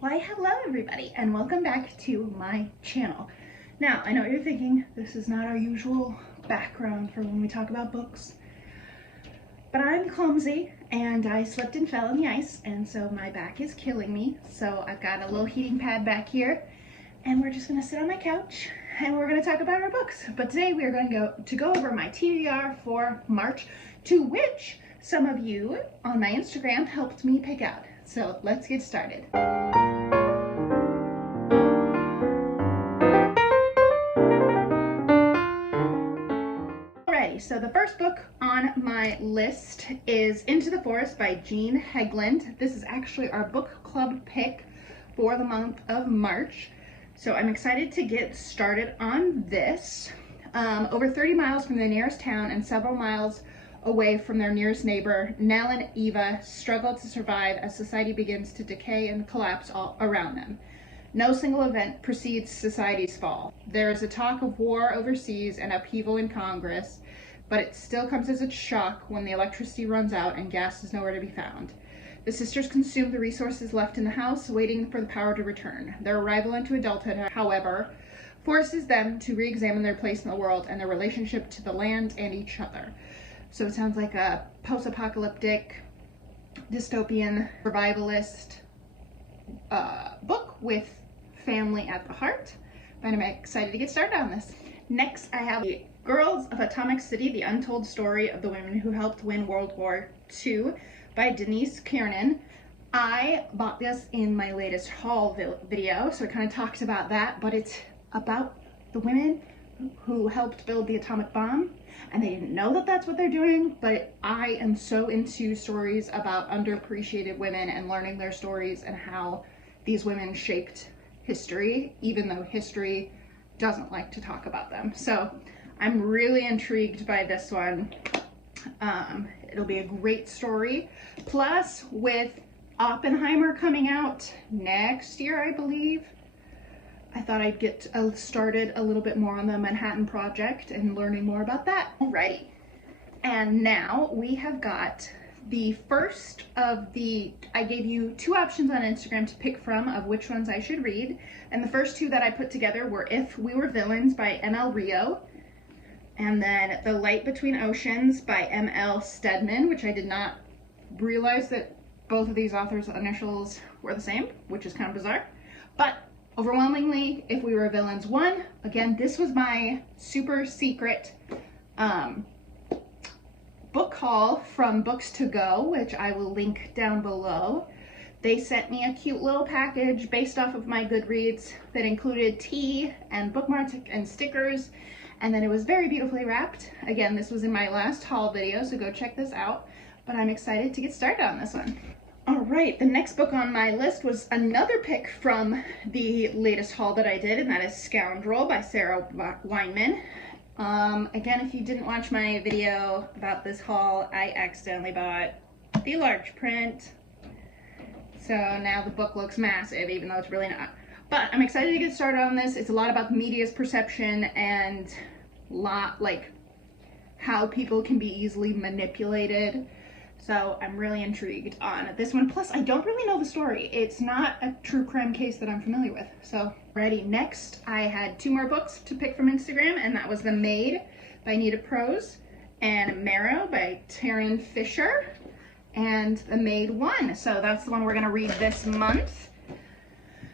Why, hello everybody, and welcome back to my channel. Now, I know what you're thinking, this is not our usual background for when we talk about books, but I'm clumsy and I slipped and fell in the ice, and so my back is killing me. So I've got a little heating pad back here, and we're just gonna sit on my couch and we're gonna talk about our books. But today we are going to go over my TBR for March, to which some of you on my Instagram helped me pick out. So let's get started. Alrighty, so the first book on my list is Into the Forest by Jean Hegland. This is actually our book club pick for the month of March. So I'm excited to get started on this. Over 30 miles from the nearest town and several miles away from their nearest neighbor, Nell and Eva struggle to survive as society begins to decay and collapse all around them. No single event precedes society's fall. There is a talk of war overseas and upheaval in Congress, but it still comes as a shock when the electricity runs out and gas is nowhere to be found. The sisters consume the resources left in the house, waiting for the power to return. Their arrival into adulthood, however, forces them to re-examine their place in the world and their relationship to the land and each other. So it sounds like a post-apocalyptic, dystopian, revivalist book with family at the heart. But I'm excited to get started on this. Next, I have Girls of Atomic City, The Untold Story of the Women Who Helped Win World War II by Denise Kiernan. I bought this in my latest haul video, so it kind of talks about that, but it's about the women who helped build the atomic bomb, and they didn't know that that's what they're doing. But I am so into stories about underappreciated women and learning their stories and how these women shaped history, even though history doesn't like to talk about them. So I'm really intrigued by this one. It'll be a great story. Plus, with Oppenheimer coming out next year, I believe, I thought I'd get started a little bit more on the Manhattan Project and learning more about that. Alrighty, and now we have got the first of the, I gave you two options on Instagram to pick from of which ones I should read, and the first two that I put together were If We Were Villains by M.L. Rio, and then The Light Between Oceans by M.L. Stedman, which I did not realize that both of these authors' initials were the same, which is kind of bizarre. But overwhelmingly, If We Were Villains won. Again, this was my super secret book haul from Books to Go, which I will link down below. They sent me a cute little package based off of my Goodreads that included tea and bookmarks and stickers, and then it was very beautifully wrapped. Again, this was in my last haul video, so go check this out, but I'm excited to get started on this one. All right, the next book on my list was another pick from the latest haul that I did, and that is Scoundrel by Sarah Weinman. Again, if you didn't watch my video about this haul, I accidentally bought the large print. So now the book looks massive, even though it's really not. But I'm excited to get started on this. It's a lot about the media's perception and how people can be easily manipulated. So I'm really intrigued on this one. Plus, I don't really know the story. It's not a true crime case that I'm familiar with. So, ready. Next, I had two more books to pick from Instagram, and that was The Maid by Nita Prose and Marrow by Taryn Fisher. And The Maid won. So that's the one we're gonna read this month.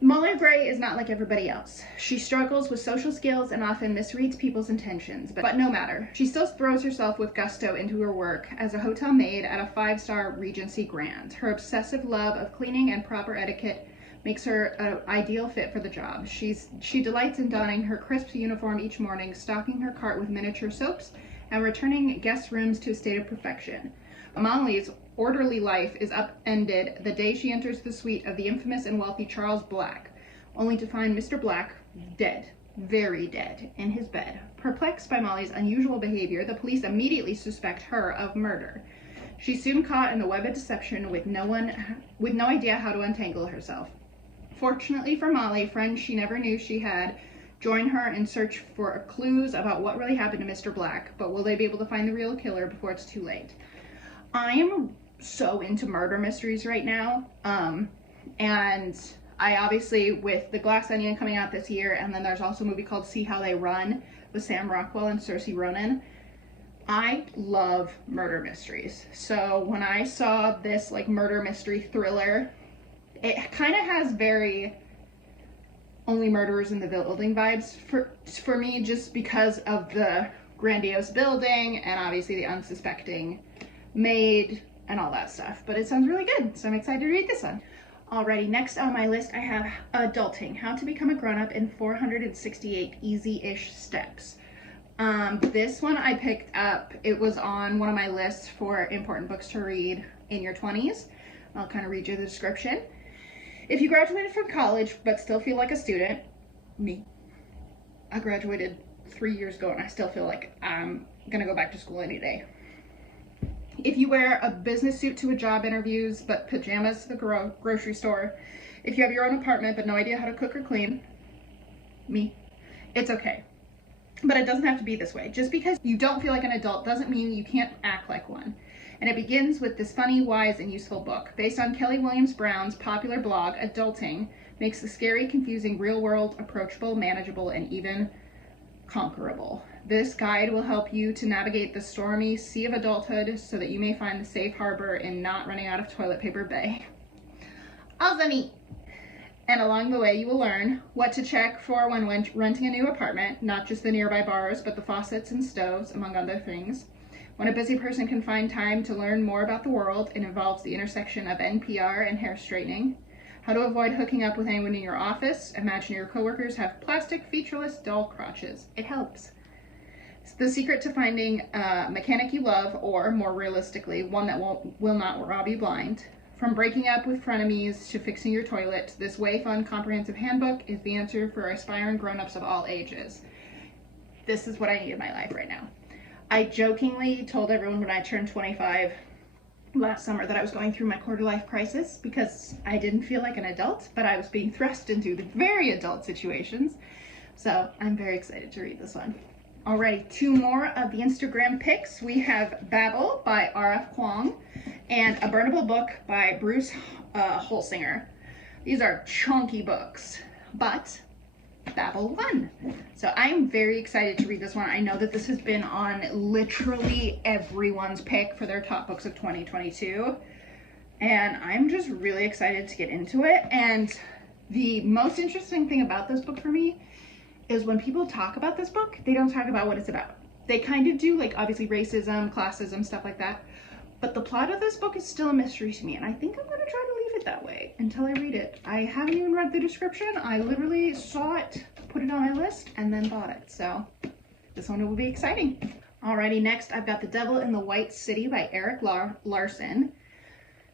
Molly Gray is not like everybody else. She struggles with social skills and often misreads people's intentions, but no matter. She still throws herself with gusto into her work as a hotel maid at a 5-star Regency Grand. Her obsessive love of cleaning and proper etiquette makes her an ideal fit for the job. She delights in donning her crisp uniform each morning, stocking her cart with miniature soaps, and returning guest rooms to a state of perfection. Molly's orderly life is upended the day she enters the suite of the infamous and wealthy Charles Black, only to find Mr. Black dead, very dead, in his bed. Perplexed by Molly's unusual behavior, the police immediately suspect her of murder. She's soon caught in the web of deception with no idea how to untangle herself. Fortunately for Molly, friends she never knew she had join her in search for clues about what really happened to Mr. Black, but will they be able to find the real killer before it's too late? I am so into murder mysteries right now, and I obviously, with The Glass Onion coming out this year, and then there's also a movie called See How They Run with Sam Rockwell and Saoirse Ronan. I love murder mysteries. So when I saw this like murder mystery thriller, it kind of has very Only Murderers in the Building vibes for me, just because of the grandiose building and obviously the unsuspecting maid and all that stuff. But it sounds really good, so I'm excited to read this one. Alrighty, next on my list I have Adulting, How to Become a Grown-Up in 468 Easy-ish Steps. This one I picked up, it was on one of my lists for important books to read in your 20s. I'll kind of read you the description. If you graduated from college but still feel like a student, me. I graduated 3 years ago and I still feel like I'm gonna go back to school any day. If you wear a business suit to a job interviews but pajamas to the grocery store, if you have your own apartment but no idea how to cook or clean, me. It's okay. But it doesn't have to be this way. Just because you don't feel like an adult doesn't mean you can't act like one. And it begins with this funny, wise, and useful book. Based on Kelly Williams Brown's popular blog, Adulting makes the scary, confusing real world approachable, manageable, and even conquerable. This guide will help you to navigate the stormy sea of adulthood so that you may find the safe harbor in not running out of toilet paper bay. Awesome! And along the way, you will learn what to check for when renting a new apartment, not just the nearby bars, but the faucets and stoves, among other things. When a busy person can find time to learn more about the world, it involves the intersection of NPR and hair straightening. How to avoid hooking up with anyone in your office. Imagine your coworkers have plastic, featureless, dull crotches. It helps. It's the secret to finding a mechanic you love, or more realistically, one that will not rob you blind. From breaking up with frenemies to fixing your toilet, this way fun, comprehensive handbook is the answer for aspiring grown-ups of all ages. This is what I need in my life right now. I jokingly told everyone when I turned 25 last summer that I was going through my quarter-life crisis because I didn't feel like an adult, but I was being thrust into the very adult situations. So I'm very excited to read this one. Alrighty, 2 more of the Instagram picks. We have Babel by R.F. Kuang and A Burnable Book by Bruce Holsinger. These are chunky books, but Babel won. So I'm very excited to read this one. I know that this has been on literally everyone's pick for their top books of 2022. And I'm just really excited to get into it. And the most interesting thing about this book for me is when people talk about this book, they don't talk about what it's about. They kind of do, like, obviously racism, classism, stuff like that. But the plot of this book is still a mystery to me, and I think I'm going to try to leave it that way until I read it. I haven't even read the description. I literally saw it, put it on my list, and then bought it. So this one will be exciting. Alrighty, next I've got The Devil in the White City by Eric Larson.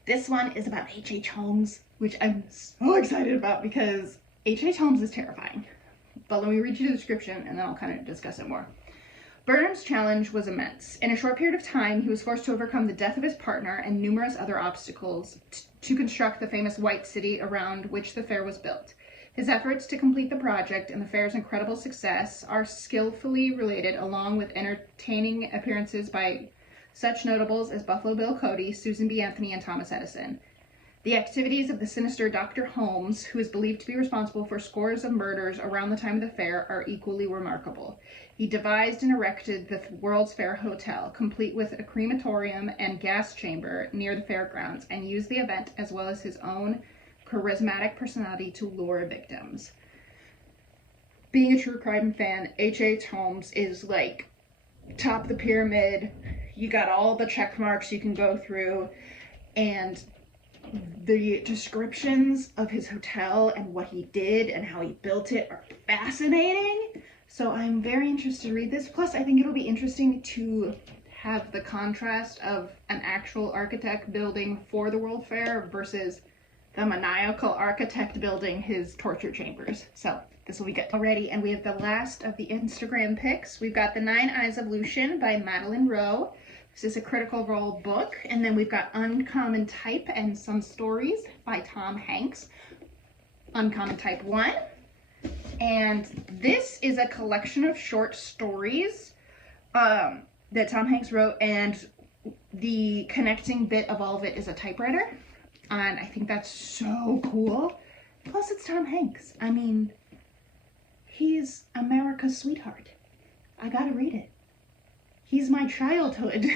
This one is about H.H. Holmes, which I'm so excited about because H.H. Holmes is terrifying. But let me read you the description and then I'll kind of discuss it more. Burnham's challenge was immense. In a short period of time, he was forced to overcome the death of his partner and numerous other obstacles to construct the famous White City around which the fair was built. His efforts to complete the project and the fair's incredible success are skillfully related, along with entertaining appearances by such notables as Buffalo Bill Cody, Susan B. Anthony, and Thomas Edison. The activities of the sinister Dr. Holmes, who is believed to be responsible for scores of murders around the time of the fair, are equally remarkable. He devised and erected the World's Fair Hotel, complete with a crematorium and gas chamber near the fairgrounds, and used the event as well as his own charismatic personality to lure victims. Being a true crime fan, H.H. Holmes is like top of the pyramid. You got all the check marks you can go through, and the descriptions of his hotel and what he did and how he built it are fascinating. So I'm very interested to read this. Plus, I think it'll be interesting to have the contrast of an actual architect building for the World Fair versus the maniacal architect building his torture chambers. So this will be good. Already, and we have the last of the Instagram picks. We've got The 9 Eyes of Lucian by Madeline Rowe. This is a Critical Role book. And then we've got Uncommon Type and Some Stories by Tom Hanks. Uncommon Type 1. And this is a collection of short stories that Tom Hanks wrote, and the connecting bit of all of it is a typewriter. And I think that's so cool. Plus it's Tom Hanks. I mean, he's America's sweetheart. I gotta read it. He's my childhood.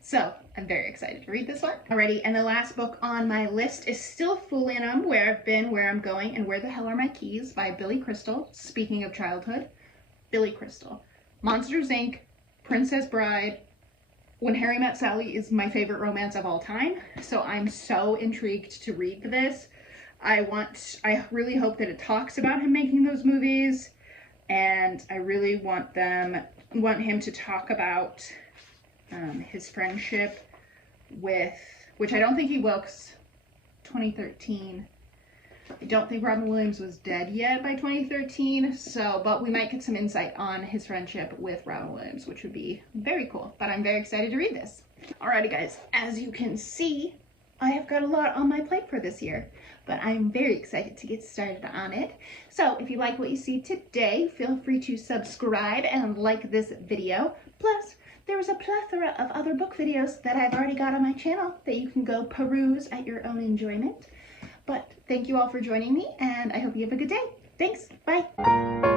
So I'm very excited to read this one. Alrighty, and the last book on my list is still Fullinum, Where I've Been, Where I'm Going, and Where the Hell Are My Keys by Billy Crystal. Speaking of childhood, Billy Crystal. Monsters, Inc., Princess Bride, When Harry Met Sally is my favorite romance of all time. So I'm so intrigued to read this. I really hope that it talks about him making those movies, and I really want him to talk about his friendship with, which I don't think he will, 'cause 2013. I don't think Robin Williams was dead yet by 2013, so, but we might get some insight on his friendship with Robin Williams, which would be very cool. But I'm very excited to read this. Alrighty guys, as you can see, I have got a lot on my plate for this year, but I'm very excited to get started on it. So if you like what you see today, feel free to subscribe and like this video. Plus, there is a plethora of other book videos that I've already got on my channel that you can go peruse at your own enjoyment. But thank you all for joining me, and I hope you have a good day. Thanks, bye.